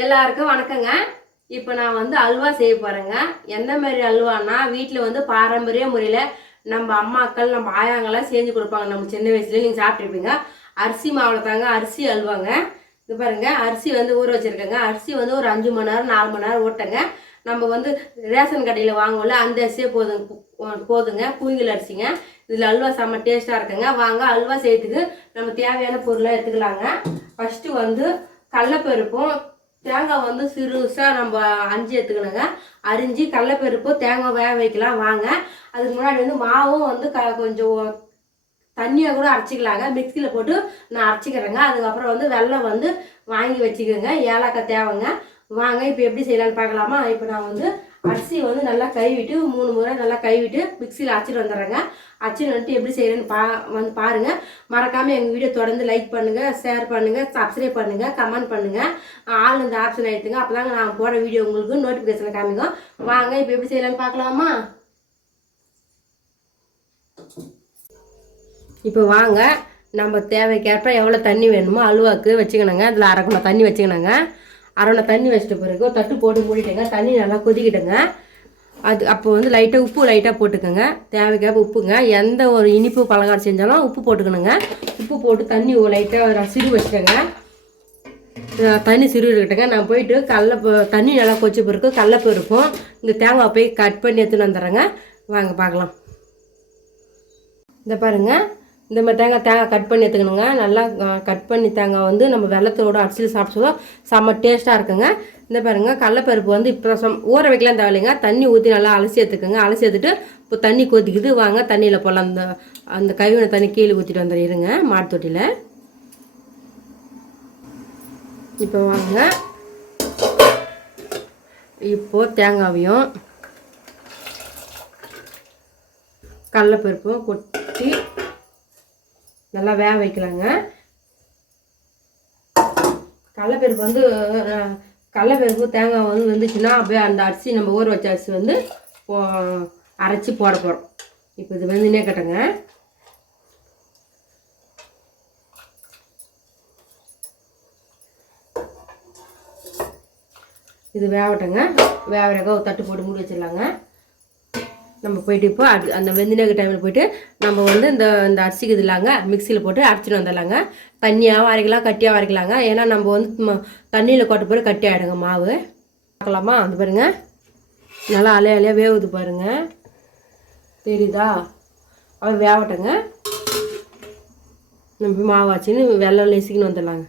எல்லாருக்கும் வணக்கங்க. இப்போ நான் வந்து அல்வா செய்ய போகிறேங்க. எந்த மாதிரி அல்வானா வீட்டில் வந்து பாரம்பரிய முறையில் நம்ம அம்மாக்கள் நம்ம ஆயாங்கெல்லாம் செஞ்சு கொடுப்பாங்க. நம்ம சின்ன வயசுலேயே நீங்கள் சாப்பிட்ருப்பீங்க. அரிசி மாவில் தாங்க அரிசி அல்வாங்க. இது பாருங்க, அரிசி வந்து ஊற வச்சுருக்கேங்க. அரிசி வந்து ஒரு 5 மணி நேரம் 4 மணி நேரம் ஊட்டங்க. நம்ம வந்து ரேஷன் கடையில் வாங்குவோம்ல அந்த அரிசியே போதுங்க. பூங்கில் அரிசிங்க. இதில் அல்வா செம்ம டேஸ்ட்டாக இருக்குங்க. வாங்க அல்வா செய்யறதுக்கு நம்ம தேவையான பொருளை எடுத்துக்கலாங்க. ஃபஸ்ட்டு வந்து கடலப்பருப்பும் தேங்காய் வந்து சிறுசாக நம்ம அரிஞ்சு எடுத்துக்கணுங்க. அரிஞ்சு கடலப்பருப்பு தேங்காய் வேக வைக்கலாம் வாங்க. அதுக்கு முன்னாடி வந்து மாவும் வந்து கொஞ்சம் தண்ணியாக கூட அரைச்சிக்கலாங்க. மிக்சியில் போட்டு நான் அரைச்சிக்கிறேங்க. அதுக்கப்புறம் வந்து வெல்லம் வந்து வாங்கி வச்சுக்கோங்க. ஏலக்காய் தேவைங்க. வாங்க இப்போ எப்படி செய்யலான்னு பார்க்கலாமா. இப்போ நான் வந்து அரிசி வந்து நல்லா கழுவிட்டு 3 முறை நல்லா கழுவிட்டு மிக்சியில் அரைச்சிட்டு வந்துடுறேங்க. அரைச்சிட்டு வந்துட்டு எப்படி செய்கிறேன்னு வந்து பாருங்கள். மறக்காமல் எங்கள் வீடியோ தொடர்ந்து லைக் பண்ணுங்கள், ஷேர் பண்ணுங்கள், சப்ஸ்கிரைப் பண்ணுங்கள், கமெண்ட் பண்ணுங்கள். ஆள் இந்த ஆப்ஷன் ஆகிடுங்க. அப்போ தாங்க நான் போகிற வீடியோ உங்களுக்கு நோட்டிஃபிகேஷன் காமிக்கும். வாங்க இப்போ எப்படி செய்யலான்னு பார்க்கலாமா. இப்போ வாங்க நம்ம தேவைக்கேற்ப எவ்வளோ தண்ணி வேணுமோ அல்வாவுக்கு வச்சுக்கணுங்க. அதில் 1/2 குடம் தண்ணி வச்சுக்கணுங்க. 1/2 குடம் தண்ணி வச்சிட்ட பிறகு தட்டு போட்டு மூடிட்டுங்க. தண்ணி நல்லா கொதிக்கிட்டுங்க. அது அப்போ வந்து லைட்டாக உப்பு லைட்டாக போட்டுக்கோங்க. தேவைக்கேற்ப உப்புங்க. எந்த ஒரு இனிப்பு பலகாரம் செஞ்சாலும் உப்பு போட்டுக்கணுங்க. உப்பு போட்டு தண்ணி லைட்டாக சிறு வச்சுக்கோங்க. தண்ணி சிறு இருக்கட்டுங்க. நான் போயிட்டு தண்ணி நல்லா கொச்ச பிறகு கடலப்பருப்பும் இந்த தேங்காய் போய் கட் பண்ணி எடுத்துன்னு வந்துடுறேங்க. வாங்க பார்க்கலாம். இந்த பாருங்கள், இந்த மாதிரி தேங்காய் கட் பண்ணி எடுத்துக்கணுங்க. நல்லா கட் பண்ணி தேங்காய் வந்து நம்ம வெள்ளத்தோட அரிசியில் சாப்பிட்டு செம்ம டேஸ்ட்டாக இருக்குங்க. இந்த பாருங்கள், கடலப்பருப்பு வந்து இப்போ ஊற வைக்கலாம் தேவையில்லைங்க. தண்ணி ஊற்றி நல்லா அலசி எடுத்துக்கோங்க. அலசி எடுத்துட்டு இப்போ தண்ணி கொதிக்குது. வாங்க தண்ணியில் போடலாம். அந்த கழுவின தண்ணி கீழே ஊற்றிட்டு வந்துடுங்க மாட்டு தொட்டியில். இப்போ வாங்க, இப்போது தேங்காவையும் கடலப்பருப்பும் கொட்டி நல்லா வேக வைக்கலாங்க. கடலப்பருப்பு தேங்காய் வந்து வெந்துச்சுன்னா அப்படியே அந்த அரிசி நம்ம ஊற வச்ச அரிசி வந்து அரைச்சி போட போகிறோம். இப்போ இது வெந்துனே கட்டுங்க. இது வேகட்டுங்க. வேக ஒரு தட்டு போட்டு மூடி வச்சிடலாங்க. நம்ம போயிட்டு இப்போ அந்த வெந்தினக டைமில் போயிட்டு நம்ம வந்து இந்த அரிசிக்கு இல்லாங்க மிக்சியில் போட்டு அரைச்சிட்டு வந்துடலாங்க. தண்ணியாகவும் அரைக்கலாம், கட்டியாக அரைக்கலாங்க. ஏன்னா நம்ம வந்து தண்ணியில் கொட்ட போய் கட்டி ஆகிடுங்க மாவு. பார்க்கலாமா. அது பாருங்க, நல்லா அலையாக வேவுது பாருங்க, தெரியுதா. அவன் வேகட்டுங்க. நம்ம மாவு ஆச்சுன்னு வெள்ளம் நெசிக்கின்னு வந்துடலாங்க.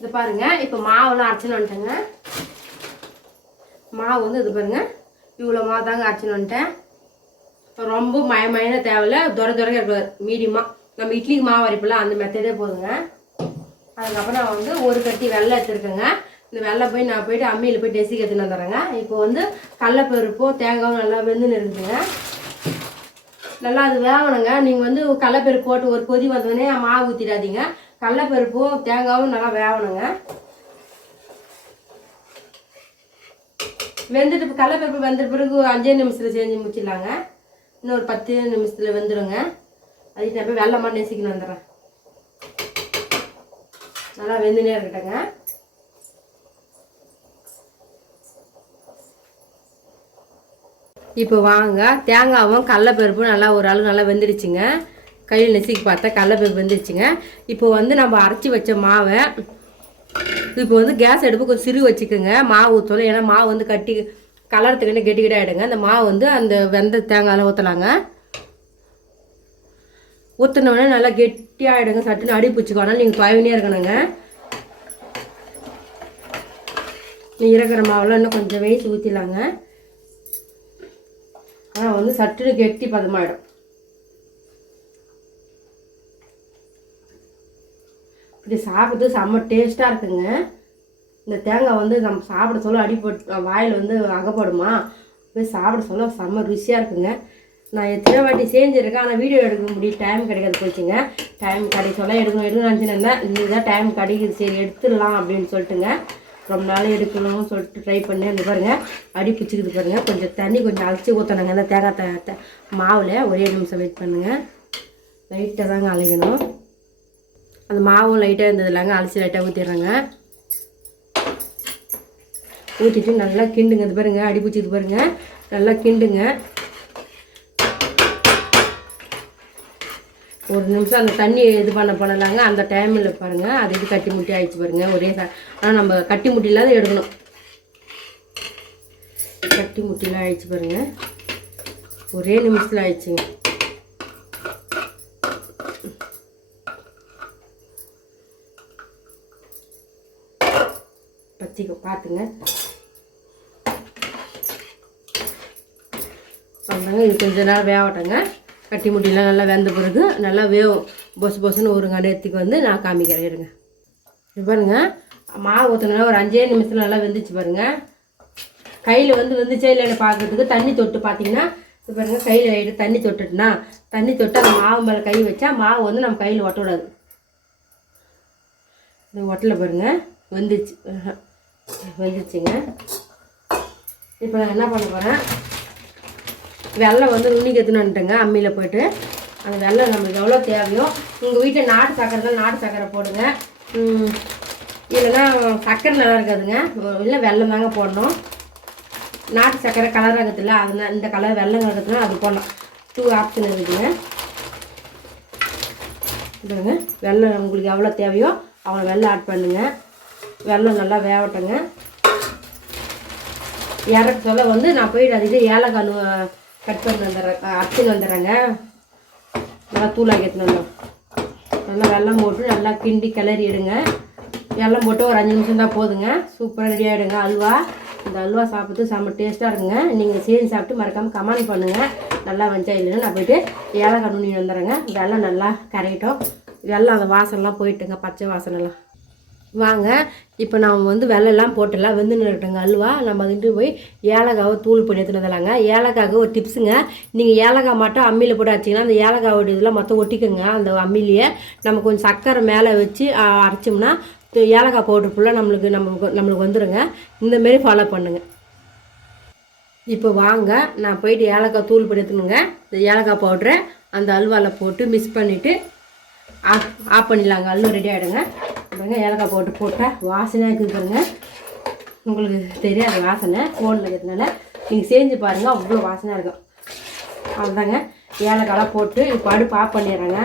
இது பாருங்க, இப்போ மாவுலாம் அரைச்சின்னு வந்துட்டேங்க. மாவு வந்து இது பாருங்க, இவ்வளோ மாவு தாங்க அரைச்சின்னு வந்துட்டேன். ரொம்ப மயமான தேவையில்ல, துரையாக இருக்காது, மீடியமாக நம்ம இட்லிக்கு மாவு அரைப்பல அந்த மெத்தடே போதுங்க. அதுக்கப்புறம் நான் வந்து ஒரு கட்டி வெள்ளம் எடுத்துருக்கேங்க. இந்த வெள்ளம் போய் நான் போயிட்டு அம்மியில் போய் டெசிக்கு எடுத்துன்னு வந்துடுறேங்க. இப்போ வந்து கடலப்பருப்பும் தேங்காயும் நல்லா வெந்துன்னு இருக்குதுங்க. நல்லா அது வேகணுங்க. நீங்கள் வந்து கடலப்பருப்பு போட்டு ஒரு கொதி வந்தோடனே மாவு ஊற்றிடாதீங்க. கடலப்பருப்பும் தேங்காயும் நல்லா வேகணுங்க. வெந்துட்டு கடலப்பருப்பு வெந்த பிறகு 5 நிமிஷத்தில் செஞ்சு முடிச்சிடலாங்க. இன்னும் ஒரு 10 நிமிஷத்தில் வெந்துடுங்க. அதுக்கு நான் போய் வெள்ளமாக நெசிக்கின்னு வந்துடுறேன். நல்லா வெந்துனே இருக்கட்டங்க. இப்போ வாங்க, தேங்காவும் கடலப்பருப்பும் நல்லா ஒரு ஆள் நல்லா வெந்துடுச்சுங்க. கையில் நெசிக்கி பார்த்தா கடலப்பருப்பு வெந்துடுச்சுங்க. இப்போ வந்து நம்ம அரைச்சி வச்ச மாவை இப்போ வந்து கேஸ் அடுப்பு கொஞ்சம் சிறு வச்சுக்கோங்க. மாவு ஊற்றணும். ஏன்னா மாவு வந்து கலரத்துக்குன்னு கெட்டிக்கிட்ட ஆகிடுங்க. அந்த மாவு வந்து அந்த வெந்த தேங்காயில் ஊற்றலாங்க. ஊற்றினோடனே நல்லா கெட்டியாக ஆகிடுங்க. சட்டுன்னு அடி பிடிச்சிக்கோனா நீங்கள் துவைவினே இருக்கணுங்க. நீங்கள் இருக்கிற மாவுலாம் இன்னும் கொஞ்சம் வெயிட் ஊற்றிடலாங்க. ஆனால் வந்து சட்டுன்னு கெட்டி பதமாகிடும். இப்படி சாப்பிட்டு செம்ம டேஸ்ட்டாக இருக்குங்க. இந்த தேங்காய் வந்து நம்ம சாப்பிட சொல்ல அடிப்பட்டு வாயில் வந்து அகப்படுமா, போய் சாப்பிட சொல்ல செம்ம ருசியாக இருக்குங்க. நான் எத்தனை வாட்டி செஞ்சுருக்கேன். ஆனால் வீடியோ எடுக்க முடியும், டைம் கிடைக்காது போச்சுங்க. டைம் கிடைக்க சொல்ல எடுக்கணும்னு நினச்சினேன். இதுதான் டைம் கிடைக்குது, சரி எடுத்துடலாம் அப்படின்னு சொல்லிட்டுங்க. ரொம்ப நாள் எடுக்கணும்னு சொல்லிட்டு ட்ரை பண்ணேன். இந்த பாருங்கள் அடி பிடிச்சிக்குது பாருங்கள். கொஞ்சம் தண்ணி கொஞ்சம் அரைச்சி ஊற்றணுங்க இந்த தேங்காய் மாவில். ஒரே நிமிஷம் வெயிட் பண்ணுங்கள். லைட்டாக தாங்க அழைக்கணும். அந்த மாவும் லைட்டாக இருந்தது இல்லைங்க, அலசி லைட்டாக ஊற்றிடுறேங்க. ஊற்றிட்டு நல்லா கிண்டுங்க. இது பாருங்க அடி பிடிச்சிது பாருங்க, நல்லா கிண்டுங்க. ஒரு நிமிஷம் அந்த தண்ணி இது பண்ணலாங்க. அந்த டைமில் பாருங்கள் அது இது கட்டி முட்டி ஆயிடுச்சு பாருங்கள் ஒரே ஆனால் நம்ம கட்டி முட்டி இல்லாத எடுக்கணும். கட்டி முட்டிலாம் ஆயிடுச்சு பாருங்கள், ஒரே நிமிஷத்தில் ஆயிடுச்சுங்க. பச்சிக்க பார்த்துங்க. வந்தாங்க இது கொஞ்ச நேரம் வேகட்டங்க. கட்டி முட்டிலாம் நல்லா வெந்த பிறகு நல்லா வேகும். பொசு பொசுன்னு ஒரு நேரத்துக்கு வந்து நான் காமிக்கிறேன் இருங்க. இது பாருங்க மாவு ஊற்றினா ஒரு 5 நிமிஷத்தில் நல்லா வெந்துச்சு பாருங்கள். கையில் வந்து வெந்துச்சே இல்லைன்னு பார்க்கறதுக்கு தண்ணி தொட்டு பார்த்தீங்கன்னா இது பாருங்கள், கையில் தண்ணி தொட்டுட்டுனா தண்ணி தொட்டு அந்த மாவு மேலே கை வச்சா மாவு வந்து நம்ம கையில் ஒட்ட விடாது. இது ஒட்டலை பாருங்கள், வெந்துச்சு வெந்துச்சுங்க. இப்போ நான் என்ன பண்ண போகிறேன், வெள்ளம் வந்து நுண்ணிக்கு எடுத்துன்னு அம்மியில் போய்ட்டு அந்த வெள்ளம் நம்மளுக்கு எவ்வளோ தேவையோ. உங்கள் வீட்டில் நாட்டு சக்கரை தான் நாட்டு சக்கரை போடுங்க, இல்லைன்னா சக்கரை நல்லா இருக்காதுங்க, இல்லை வெள்ளம் தாங்க போடணும். நாட்டு சக்கரை கலர் ஆகுதுல்ல, அது இந்த கலர் வெள்ளம் ஆகுதுன்னா அது போடலாம். 2 ஆப்ஷன் இருக்குதுங்க. இதுங்க வெள்ளம் உங்களுக்கு எவ்வளோ தேவையோ அவ்வளோ வெள்ளம் ஆட் பண்ணுங்க. வெள்ளம் நல்லா வேகட்டுங்க. இறக்க சொல்ல வந்து நான் போயிட்டு அதுக்கு ஏலக்காய் கட் பண்ணி வந்துடுறேன், அரைச்சின்னு வந்துடுறேங்க. நல்லா தூளாக்கி எடுத்துன்னு வந்தோம். நல்லா வெள்ளம் போட்டு நல்லா கிண்டி கிளறி எடுங்க. வெள்ளம் போட்டு ஒரு 5 நிமிஷம் தான் போதுங்க, சூப்பராக ரெடி ஆகிடுங்க அல்வா. இந்த அல்வா சாப்பிட்டு செம்ம டேஸ்ட்டாக இருக்குங்க. நீங்கள் செஞ்சு சாப்பிட்டு மறக்காமல் கமெண்ட் பண்ணுங்கள் நல்லா வந்துச்சா இல்லைன்னு. நான் போய்ட்டு ஏலக்காய் நுண்ணி வந்துடுறேங்க. வெள்ளம் நல்லா கரையிட்டோம். வெள்ளம் அந்த வாசனைலாம் போயிட்டுங்க, பச்சை வாசனைலாம். வாங்க இப்போ நான் வந்து வெள்ளெல்லாம் போட்டுடலாம். வெந்துன்னு இருக்கட்டுங்க அல்வா. நம்ம அதுட்டு போய் ஏலக்காவை தூள் பண்ணி எடுத்துனதில்லாங்க. ஏலக்காய்க்கு ஒரு டிப்ஸுங்க, நீங்கள் ஏலக்காய் மட்டும் அம்மியில் போட்டு அரைச்சிங்கன்னா அந்த ஏலக்காவோட இதெல்லாம் மொத்தம் ஒட்டிக்குங்க. அந்த அம்மிலேயே நம்ம கொஞ்சம் சர்க்கரை மேலே வச்சு அரைச்சோம்னா ஏலக்காய் பவுட்ரு ஃபுல்லாக நம்மளுக்கு வந்துடுங்க. இந்தமாரி ஃபாலோ பண்ணுங்க. இப்போ வாங்க நான் போயிட்டு ஏலக்காய் தூள் பண்ணி எடுத்துணுங்க. இந்த ஏலக்காய் பவுட்ரை அந்த அல்வாவில் போட்டு மிக்ஸ் பண்ணிவிட்டு ஆஃப் பண்ணிடலாங்க. அல்வா ரெடி ஆகிடுங்க. பாருங்க ஏலக்காய் போட்டால் வாசனையாக இருக்குது பாருங்க. உங்களுக்கு தெரியாது வாசனை, ஃபோனில் இருக்கிறதுனால நீங்கள் செஞ்சு பாருங்கள், அவ்வளோ வாசனையாக இருக்கும். அவ்வளோதாங்க ஏலக்காயெலாம் போட்டு இப்போ அடுப்பு ஆஃப் பண்ணிடுறேங்க.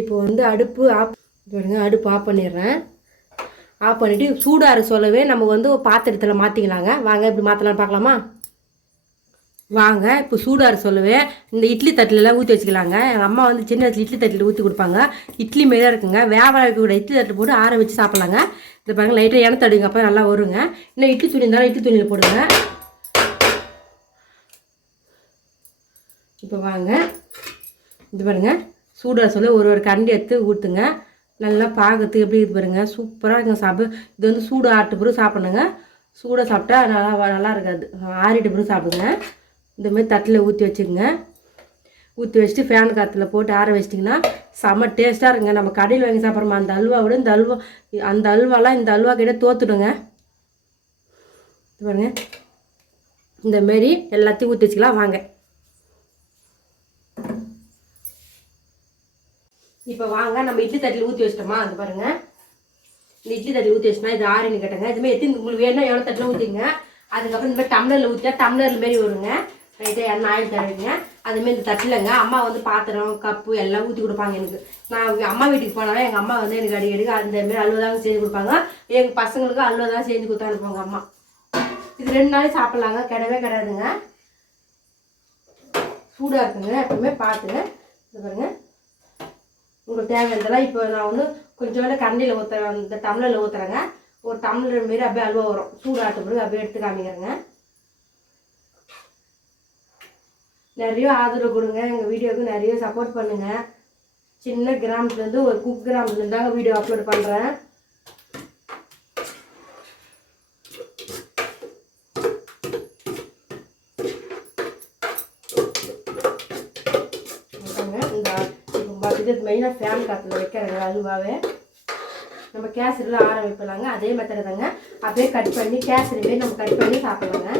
இப்போ வந்து அடுப்பு ஆஃப் பண்ணிடுறேன். ஆஃப் பண்ணிவிட்டு சூடாக சொல்லவே நம்ம வந்து பாத்திரத்தில் மாற்றிக்கலாங்க. வாங்க இப்படி மாற்றலாம் பார்க்கலாமா? வாங்க இப்போ சூடாக சொல்லவே இந்த இட்லி தட்டிலலாம் ஊற்றி வச்சுக்கலாங்க. எங்கள் அம்மா வந்து சின்ன வயசில் இட்லி தட்டில் ஊற்றி கொடுப்பாங்க. இட்லி மாரி தான் இருக்குங்க. வியாபாரம் கூட இட்லி தட்டில் போட்டு ஆற வச்சு சாப்பிட்லாங்க. இந்த பாருங்க லைட்டாக எண்ணெய் தடுங்க, அப்போ நல்லா வருங்க. இன்னும் இட்லி துணி இருந்தாலும் இட்லி துணியில் போடுங்க. இப்போ வாங்க இது பாருங்க சூடாக சொல்ல ஒரு கரண்டி எடுத்து ஊற்றுங்க. நல்லா பார்க்கறதுக்கு எப்படி இது பாருங்க, சூப்பராக இருக்குங்க. இது வந்து சூடு ஆட்டு பிறகு சாப்பிட்ணுங்க. சூடாக சாப்பிட்டா நல்லா இருக்காது, ஆறிட்டு பிறகு சாப்பிடுங்க. இந்தமாதிரி தட்டில் ஊற்றி வச்சுக்கோங்க. ஊற்றி வச்சுட்டு ஃபேன் காற்றுல போட்டு ஆற வச்சிட்டிங்கன்னா செம்ம டேஸ்ட்டாக இருக்குங்க. நம்ம கடையில் வாங்கி சாப்பிட்றோமா அந்த அல்வா விட அந்த அல்வாலாம் இந்த அல்வா கிட்ட தோத்துடுங்க. பாருங்க இந்தமாரி எல்லாத்தையும் ஊற்றி வச்சுக்கலாம். வாங்க இப்போ வாங்க நம்ம இட்லி தட்டில் ஊற்றி வச்சிட்டோமா, அது பாருங்க இந்த இட்லி தட்டில் ஊற்றி வச்சுனா இது ஆறுன்னு கேட்டங்க. இதுமாதிரி எத்தி உங்களுக்கு வேணும் எவ்வளோ தட்டில் ஊற்றிங்க. அதுக்கப்புறம் இந்த மாதிரி டம்ளரில் ஊற்றிட்டா டம்ளர் மாரி வருங்க. ரைட்டாக எண்ணெய் ஆயில் தருவீங்க. அதுமாரி இந்த தட்டிலங்க அம்மா வந்து பாத்திரம் கப்பு எல்லாம் ஊற்றி கொடுப்பாங்க. எனக்கு நான் அம்மா வீட்டுக்கு போனாலும் எங்கள் அம்மா வந்து எனக்கு அடிக்கடி அந்தமாரி அல்வா தாங்க செஞ்சு கொடுப்பாங்க. எங்கள் பசங்களுக்கு அல்வா தான் செஞ்சு கொடுத்தா அனுப்புவாங்க அம்மா. இது 2 நாளைக்கு சாப்பிட்லாங்க, கிடையாதுங்க. சூடாக இருக்குங்க. எப்பவுமே பார்த்துங்க. இது பாருங்க உங்களுக்கு தேவையானதெல்லாம் இப்போ நான் வந்து கொஞ்சோண்டு கரண்டியில் ஊற்றுறேன், இந்த டம்ளரில் ஊற்றுறேங்க. ஒரு டம்ளர் மாரி அப்படியே அல்வா வரும். சூடாட்ட பிறகு அப்படியே எடுத்து காமிக்கிறேங்க. நிறைய ஆதரவு கொடுங்க, எங்கள் வீடியோவுக்கு நிறைய சப்போர்ட் பண்ணுங்கள். சின்ன கிராமத்துலேருந்து ஒரு குக் கிராமத்துலேருந்து தாங்க வீடியோ அப்லோட் பண்ணுறேன். இது மெயினாக ஃபேன் காற்றுல வைக்கிறேங்க அல்வாவே. நம்ம கேசரியில் ஆற வைப்பலாங்க. அதே மெத்தட் தாங்க. அப்படியே கட் பண்ணி கேசரிலே நம்ம கட் பண்ணி சாப்பிடலாங்க.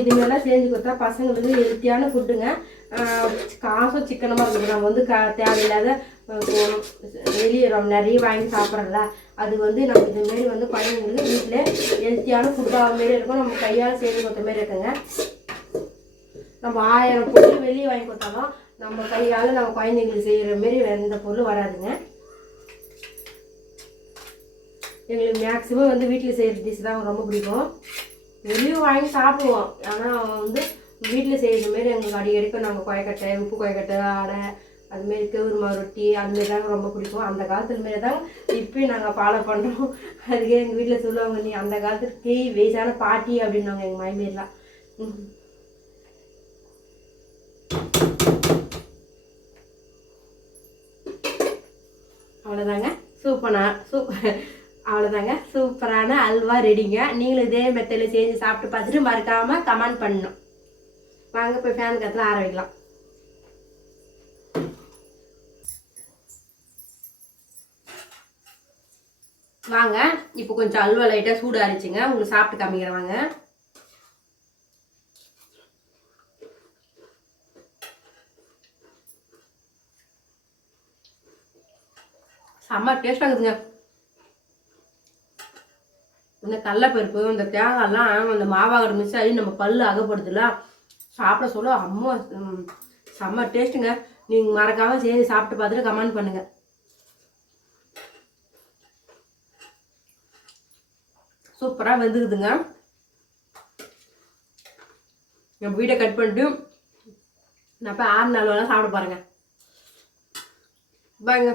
இதுமாரிலாம் செஞ்சு கொடுத்தா பசங்களுக்கு ஹெல்த்தியான ஃபுட்டுங்க. காசும் சிக்கனமாக இருக்குது. நம்ம வந்து தேவையில்லாத வெளியே நம்ம நிறைய வாங்கி சாப்பிட்றோம்ல, அது வந்து நம்ம இதுமாரி வந்து குழந்தைங்களுக்கு வீட்டில் ஹெல்த்தியான ஃபுட்டாக மாரி இருக்கும். நம்ம கையால் செஞ்சு கொடுத்த மாரி இருக்குங்க. நம்ம 1000 பொருள் வெளியே வாங்கி கொடுத்தாலும் நம்ம கையால் நம்ம குழந்தைங்களுக்கு செய்கிற மாரி எந்த பொருளும் வராதுங்க. எங்களுக்கு மேக்ஸிமம் வந்து வீட்டில் செய்கிற டிஷ் தான் ரொம்ப பிடிக்கும். வெளியே வாங்கி சாப்பிடுவோம், ஆனால் வந்து வீட்டில் செய்கிற மாரி எங்களுக்கு அடிக்கடிக்கும் நாங்கள் கொயக்கட்டை, உப்பு கொயக்கட்டை, அடை, அதுமாரி கவுருமா ரொட்டி அதுமாரி தாங்க ரொம்ப பிடிக்கும். அந்த காலத்துல மாரி தாங்க இப்போயும் நாங்கள் ஃபாலோ பண்ணுறோம். அதுக்கே எங்கள் வீட்டில் சொல்லுவாங்க, நீ அந்த காலத்துக்கு வயசான பாட்டி அப்படின்வாங்க எங்கள் மாமியார்லாம். அவ்வளோதாங்க. அவ்வளோதாங்க, சூப்பரான அல்வா ரெடிங்க. நீங்களும் இதே மெத்தடில் செஞ்சு சாப்பிட்டு பார்த்துட்டு மறக்காமல் கமெண்ட் பண்ணணும். வாங்க போய் ஃபேன் காற்றுல ஆற வைக்கலாம். வாங்க, இப்போ கொஞ்சம் அல்வா லைட்டாக சூடு அரைச்சிங்க, உங்களுக்கு சாப்பிட்டு காமிக்கிறேன். வாங்க. செம்ம டேஸ்டாக இருக்குதுங்க. இந்த கடலைப்பருப்பு, இந்த தேங்காய்லாம் அந்த மாவாகட மிக்ஸ் ஆகி நம்ம பல்லு அகப்படுதுல, சாப்பிட சொல்ல அம்மா செம்ம டேஸ்ட்டுங்க. நீங்கள் மறக்காமல் செஞ்சு சாப்பிட்டு பார்த்துட்டு கமெண்ட் பண்ணுங்கள். சூப்பராக வெந்துக்குதுங்க. என் வீட்டை கட் பண்ணிட்டு நான் போய் 6 நாள் வேணால் சாப்பிட பாருங்க. பாருங்க.